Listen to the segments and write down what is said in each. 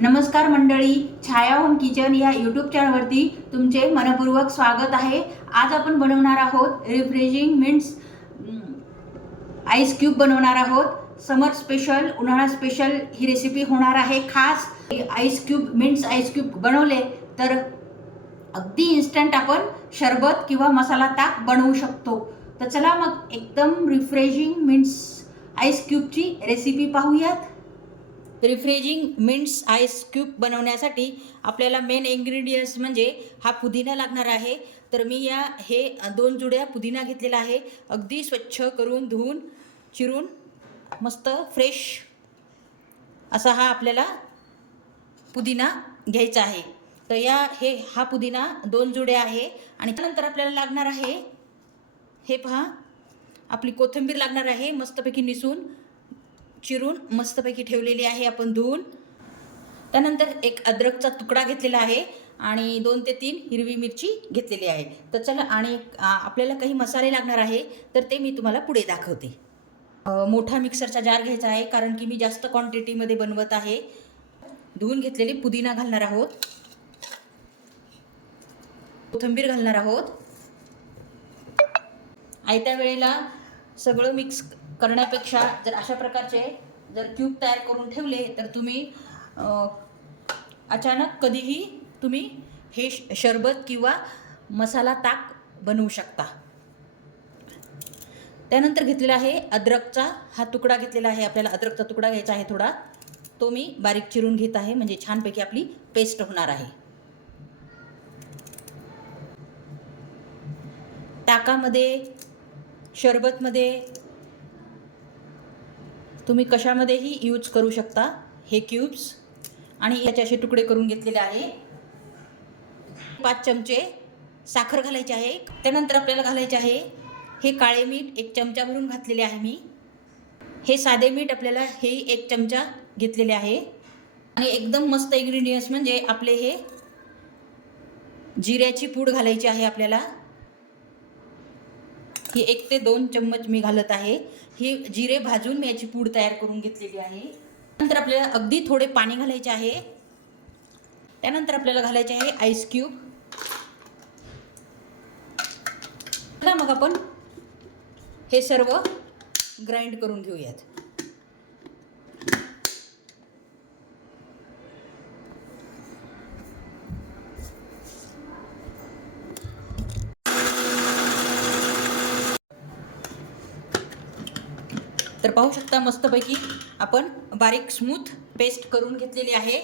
नमस्कार मंडळी, छाया home kitchen या यूट्यूब चॅनलवरती तुमचे मनपूर्वक स्वागत आहे। आज आपण बनवणार आहोत रिफ्रेशिंग मिंट्स आईस क्यूब बनवणार आहोत। समर स्पेशल, उन्हाळा स्पेशल ही रेसिपी होणार आहे। खास ice cube mints ice cube बनवले तर अगदी इन्स्टंट आपण शरबत किंवा मसाला ताक बनवू शकतो। तर चला मग एकदम रिफ्रेशिंग मिंट्स आईस क्यूबची रेसिपी पाहूयात। रिफ्रेशिंग मिंट्स आईस क्यूब बनवण्यासाठी आपल्याला मेन इंग्रेडियंट्स म्हणजे हा पुदिना लागणार आहे। तर मी हे 2 जुड्या पुदिना घेतलेला आहे। अगदी स्वच्छ करून धुवून चिरून मस्त फ्रेश असा हा आपल्याला पुदिना घ्यायचा आहे। तर हा पुदिना 2 जुड्या आहे। आणि त्यानंतर आपल्याला लागणार आहे, हे पहा, आपली कोथिंबीर लागणार आहे, मस्तपैकी निसून चिरून मस्तपैकी ठेवलेली आहे आपण धुवून। त्यानंतर एक अद्रकचा तुकडा घेतलेला आहे आणि 2 ते 3 हिरवी मिरची घेतलेली आहे। तर चला, आणि आपल्याला काही मसाले लागणार आहे, तर ते मी तुम्हाला पुढे दाखवते। मोठा मिक्सरचा जार घ्यायचा आहे, कारण की मी जास्त क्वांटिटीमध्ये बनवत आहे। धुवून घेतलेली पुदिना घालणार आहोत, कोथिंबीर घालणार आहोत। आयत्या वेळेला सगळं मिक्स करण्यापेक्षा जर अशा प्रकारचे क्यूब तयार करून ठेवले तर तुम्ही अचानक कधीही तुम्ही हे शरबत किंवा मसाला ताक बनवू शकता। त्यानंतर घेतलेला आहे अद्रकचा हा तुकडा घेतलेला आहे। आपल्याला अद्रकचा तुकडा घ्यायचा आहे थोडा, तो मी बारीक चिरून घेत आहे, म्हणजे छानपैकी आपली पेस्ट होणार आहे। ताकामध्ये, शरबतमध्ये, तुम्ही कशामध्येही यूज करू शकता हे क्यूब्स। आणि याचे असे तुकडे करून घेतलेले आहे। 5 चमचे साखर घालायची आहे। त्यानंतर आपल्याला घालायचे आहे हे काळे मीठ, 1 चमचा भरून घातलेले आहे मी। हे साधे मीठ आपल्याला हे 1 चमचा घेतलेले आहे। आणि एकदम मस्त इन्ग्रेडियंट्स म्हणजे आपले हे जिऱ्याची पूड घालायची आहे आपल्याला। ही 1 ते 2 चम्मच मी घालत आहे। ही जिरे भाजून मी याची पूड तयार करून घेतलेली आहे। नंतर आपल्याला अगदी थोडे पाणी घालायचे आहे। त्यानंतर आपल्याला घालायचे आहे आईस क्यूब। चला मग आपण हे सर्व ग्राइंड करून घेऊयात। तर पाहू शकता, मस्तपैकी आपण बारीक स्मूथ पेस्ट करून घेतलेली आहे।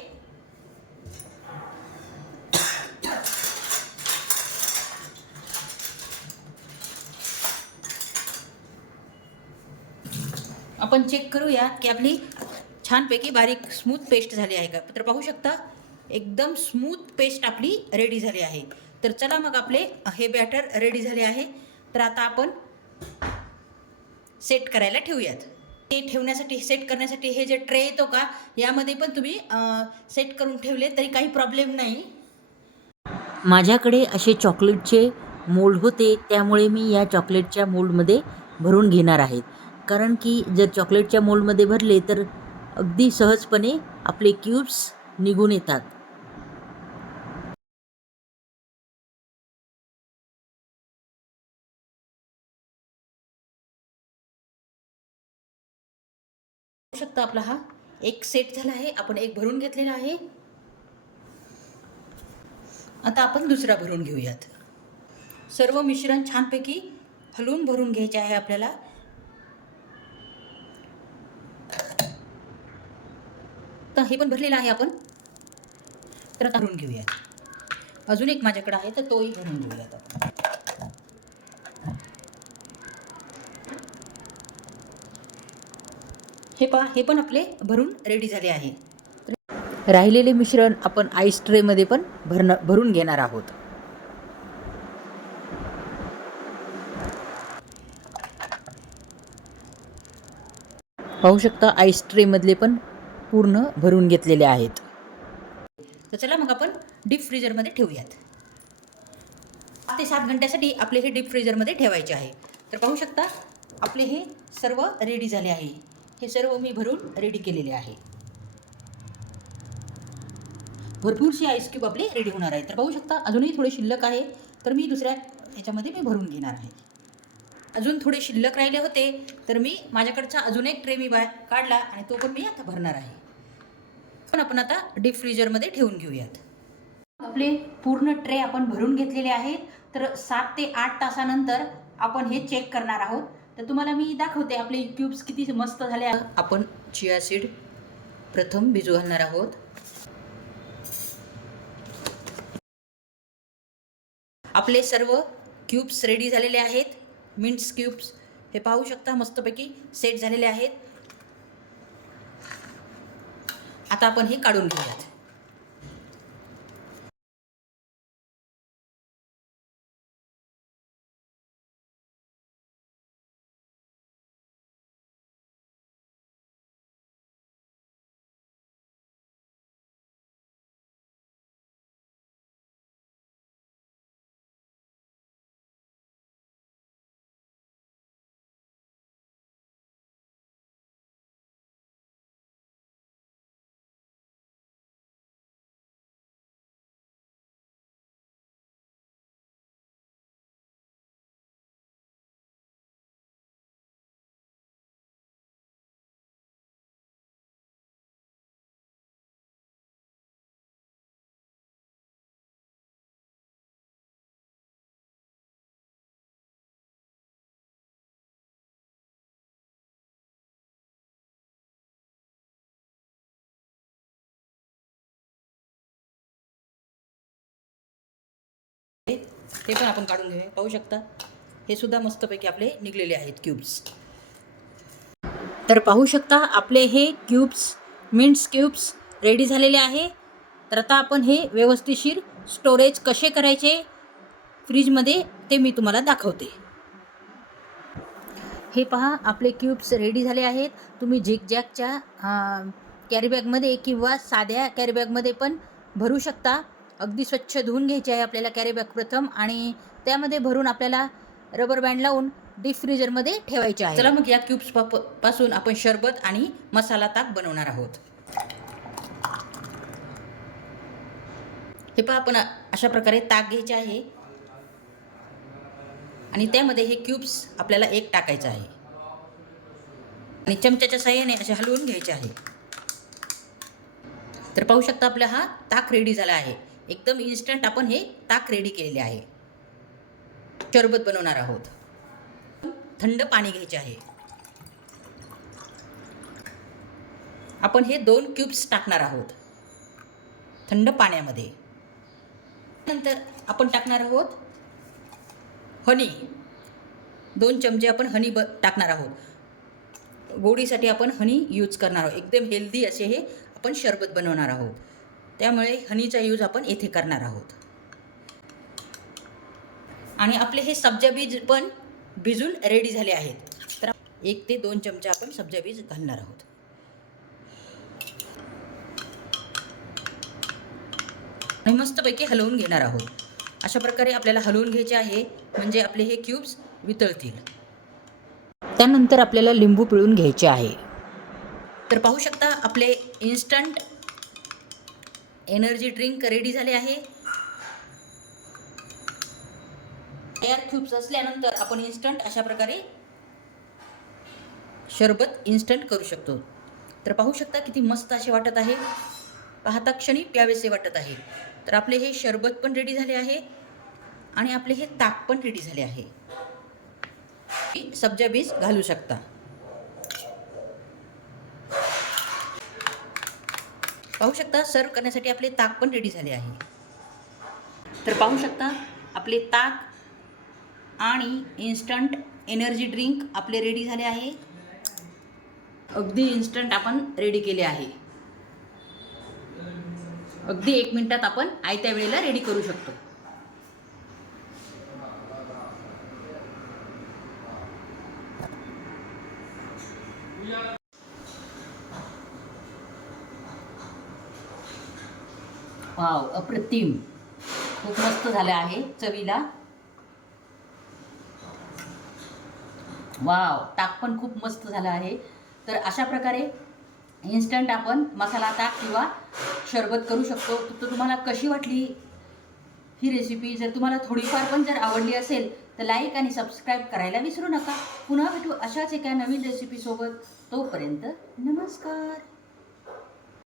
आपण चेक करूया की आपली छानपैकी बारीक स्मूथ पेस्ट झाली आहे का। तर पाहू शकता, एकदम स्मूथ पेस्ट आपली रेडी झाली आहे। तर चला मग, आपले हे बॅटर रेडी झाले आहे। तर आता आपण सेट करायला ठेवूयात। ते ठेवण्यासाठी, सेट करण्यासाठी हे जे ट्रे येतो का, यामध्ये पण तुम्ही सेट करून ठेवले तरी काही प्रॉब्लेम नाही। माझ्याकडे असे चॉकलेटचे मोल्ड होते, त्यामुळे मी या चॉकलेटच्या मोल्डमध्ये भरून घेणार आहे। कारण की जर चॉकलेटच्या मोल्डमध्ये भरले तर अगदी सहजपणे आपले क्यूब्स निघून येतात। पाहू शकता, आपला हा एक सेट झाला आहे। आपण एक भरून घेतलेला आहे। आता आपण दुसरा भरून घेऊयात। सर्व मिश्रण छानपैकी हलवून भरून घ्यायचे आहे आपल्याला। तर हे पण भरलेलं आहे आपण, तर आता भरून घेऊयात। अजून एक माझ्याकडे आहे, तर तोही भरून घेऊयात आपण। हे पहा, हे पण आपले भरून रेडी झाले आहे। राहिलेले मिश्रण आपण आईस ट्रेमध्ये पण भरून घेणार आहोत। पाहू शकता, आईस ट्रेमधले पण पूर्ण भरून घेतलेले आहेत। तर चला मग आपण डीप फ्रीजरमध्ये ठेवूयात। 5 ते 7 घंट्यासाठी आपले हे डीप फ्रीजरमध्ये ठेवायचे आहे। तर पाहू शकता, आपले हे सर्व रेडी झाले आहे। हे सर्व मी भरून रेडी केलेले आहे। भरपूरशी आईस क्यूब आपले रेडी होणार आहे. तर पाहू शकता अजूनही थोडे शिल्लक आहे, तर मी दुसऱ्या ह्याच्यामध्ये मी भरून घेणार आहे. अजून थोडे शिल्लक राहिले होते, तर मी माझ्याकडचा अजून एक ट्रे मी काढला आणि तो पण मी आता भरणार आहे. पण आपण आता डीप फ्रीजरमध्ये ठेवून घेऊयात. आपले पूर्ण ट्रे आपण भरून घेतलेले आहेत. तर 7 ते 8 तासानंतर आपण हे चेक करणार आहोत. तर तुम्हाला मी दाखवते आपले क्यूब्स किती मस्त झाले. आपण चिया सीड प्रथम भिजू घालणार आहोत. आपले सर्व क्यूब्स रेडी झालेले आहेत. मिंट्स क्यूब्स हे पाहू शकता मस्तपैकी सेट झालेले आहेत. आता आपण हे काढून घेऊयात. ते पण आपण काढून घेऊया. पाहू शकता हे सुद्धा मस्तपैकी आपले निघलेले आहेत क्यूब्स. तर पाहू शकता आपले हे क्यूब्स मिंट्स क्यूब्स रेडी झालेले आहे. तर आता आपण हे व्यवस्थितशीर स्टोरेज कसे करायचे फ्रीजमध्ये ते मी तुम्हाला दाखवते. हे पहा आपले क्यूब्स रेडी झाले आहेत. तुम्ही झिगझॅगच्या कॅरीबॅगमध्ये किंवा साध्या कॅरीबॅगमध्ये पण भरू शकता. अगदी स्वच्छ धुवून घ्यायचे आहे आपल्याला कॅरीबॅग प्रथम आणि त्यामध्ये भरून आपल्याला रबर बँड लावून डीप फ्रीजरमध्ये ठेवायचे आहे. चला मग या क्यूब्स पासून आपण शरबत आणि मसाला ताक बनवणार आहोत. हे पहा आपण अशा प्रकारे ताक घ्यायचे आहे आणि त्यामध्ये हे क्यूब्स आपल्याला एक टाकायचं आहे आणि चमच्याच्या साहाय्याने असे हलवून घ्यायचे आहे. तर पाहू शकता आपला हा ताक रेडी झाला आहे. एकदम इन्स्टंट आपण हे ताक रेडी केलेले आहे. शरबत बनवणार आहोत. थंड पाणी घ्यायचे आहे. आपण हे 2 क्यूब्स टाकणार आहोत थंड पाण्यामध्ये. नंतर आपण टाकणार आहोत हनी. 2 चमचे आपण हनी टाकणार आहोत. गोडीसाठी आपण हनी यूज करणार आहोत. एकदम हेल्दी असे हे आपण शरबत बनवणार आहोत. त्यामुळे हनीचा यूज आपण येथे करणार आहोत. आणि आपले हे सब्जा बीज पण भिजून रेडी झाले आहेत. तर 1 ते 2 चमचे आपण सब्जा बीज घालणार आहोत. आणि मस्तपैकी हलवून घेणार आहोत. अशा प्रकारे आपल्याला हलवून घ्यायचे आहे म्हणजे आपले हे क्यूब्स वितळतील. त्यानंतर आपल्याला लिंबू पिळून घ्यायचे आहे. तर पाहू शकता आपले इन्स्टंट एनर्जी ड्रिंक रेडी झाले आहे. तयार क्यूब्स असल्यानंतर आपण इन्स्टंट अशा प्रकारे शरबत इन्स्टंट करू शकतो. तर पाहू शकता किती मस्त असे वाटत आहे. पाहता क्षणी प्यावेसे वाटत आहे. तर आपले हे शरबत पण रेडी झाले आहे आणि आपले हे ताक पण रेडी झाले आहे. सब्जा बीज घालू शकता. पाहू शकता सर्व करण्यासाठी आपले ताक पण रेडी झाले आहे. तर पाहू शकता आपले ताक आणि इन्स्टंट एनर्जी ड्रिंक आपले रेडी झाले आहे. अगदी इन्स्टंट आपण रेडी केले आहे. अगदी 1 मिनिटात आपण आयत्या वेळेला रेडी करू शकतो. वाव, अप्रतिम, खूप मस्त झालं आहे चवीला. वाव, ताक पण खूप मस्त झालं आहे. तर अशा प्रकारे इन्स्टंट आपण मसाला ताक किंवा शरबत करू शकतो. तर तुम्हाला कशी वाटली ही रेसिपी? जर तुम्हाला थोडीफार पण जर आवडली असेल तर लाईक आणि सबस्क्राईब करायला विसरू नका. पुन्हा भेटू अशाच एका नवीन रेसिपीसोबत. तोपर्यंत नमस्कार.